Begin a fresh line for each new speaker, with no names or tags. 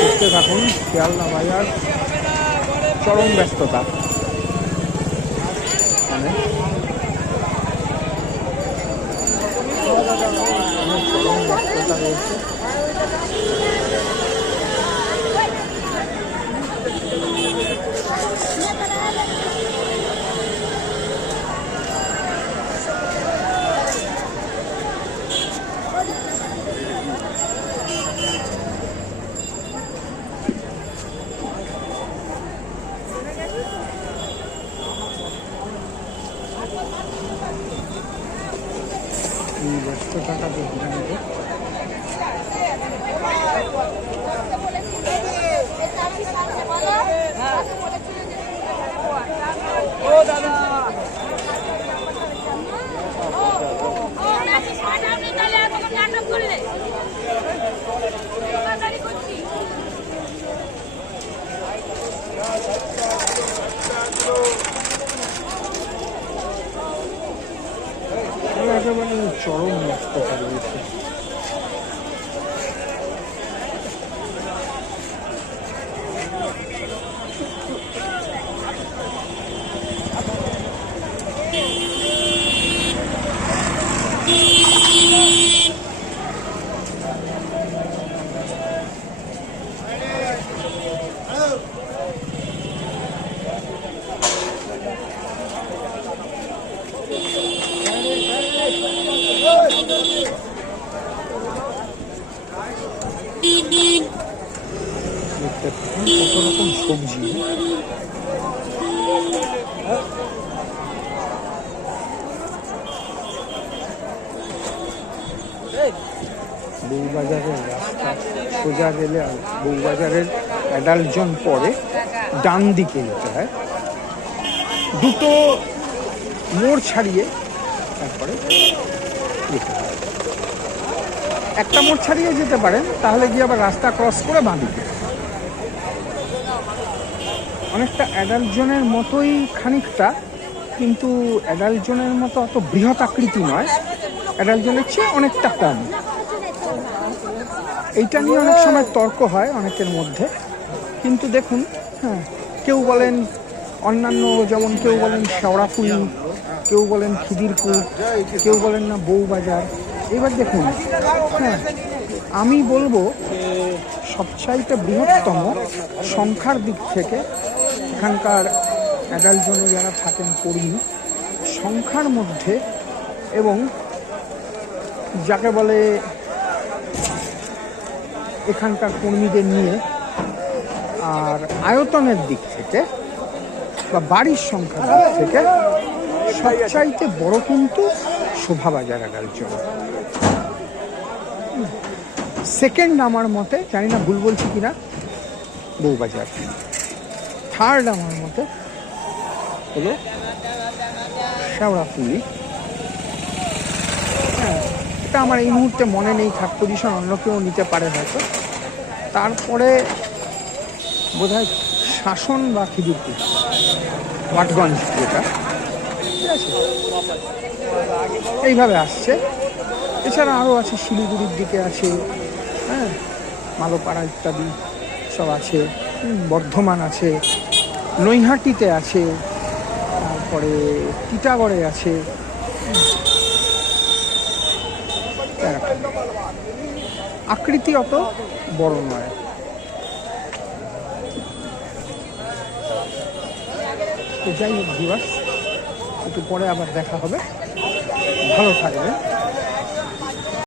দেখতে থাকুন শিয়ালদা বাজার চরম ব্যস্ততা। ব্যস্ততাটা দেখবেন যে একেবারে চরম ব্যস্ততা রয়েছে দেখতে সবজি বউবাজারের রাস্তা। সোজা গেলে বউবাজারের অ্যাডাল্ট জোন পরে ডান দিকে যেতে হয়। দুটো মোড় ছাড়িয়ে তারপরে যেতে হয়। একটা মোড় ছাড়িয়ে যেতে পারেন, তাহলে গিয়ে আবার রাস্তা ক্রস করে বাঁদিকে অনেকটা অ্যাডাল্ট জোনের মতোই খানিকটা, কিন্তু অ্যাডাল্ট জোনের মতো অত বৃহৎ আকৃতি নয়। অ্যাডাল্ট জোনের চেয়ে অনেকটা কম। এইটা নিয়ে অনেক সময় তর্ক হয় অনেকের মধ্যে। কিন্তু দেখুন হ্যাঁ কেউ বলেন অন্যান্য যেমন কেউ বলেন শেওড়াফুলি, কেউ বলেন খিদিরপুর, কেউ বলেন না বউবাজার। এবার দেখুন হ্যাঁ আমি বলব সবচাইতে বৃহত্তম সংখ্যার দিক থেকে এখানকার অ্যাডাল্ট যারা থাকেন কর্মী, সংখ্যার মধ্যে এবং যাকে বলে এখানকার কর্মীদের নিয়ে আর আয়তনের দিক থেকে বা বাড়ির সংখ্যার দিক থেকে সবচাইতে বড় কিন্তু শোভাবাজার আগালচর সেকেন্ড আমার মতে, জানি না ভুল বলছি কিনা, বউবাজার। থার্ড আমার মতে। হলো? শেওড়াফুলি হ্যাঁ এটা আমার এই মুহূর্তে মনে নেই থার্ড পজিশন অন্য কেউ নিতে পারে হয়তো। তারপরে বোধহয় শাসন বা খিদিরপুর ওয়াটগঞ্জ যেটা। ঠিক আছে? এইভাবে আসছে। এছাড়া আরও আছে শিলিগুড়ির দিকে আছে হ্যাঁ মালোপাড়া ইত্যাদি সব আছে। বর্ধমান আছে, নৈহাটিতে আছে, তারপরে টিটাগড়ে আছে। আকৃতি অত বড় নয়। যাই হোক দিবস একটু পরে আবার দেখা হবে। ভালো থাকবে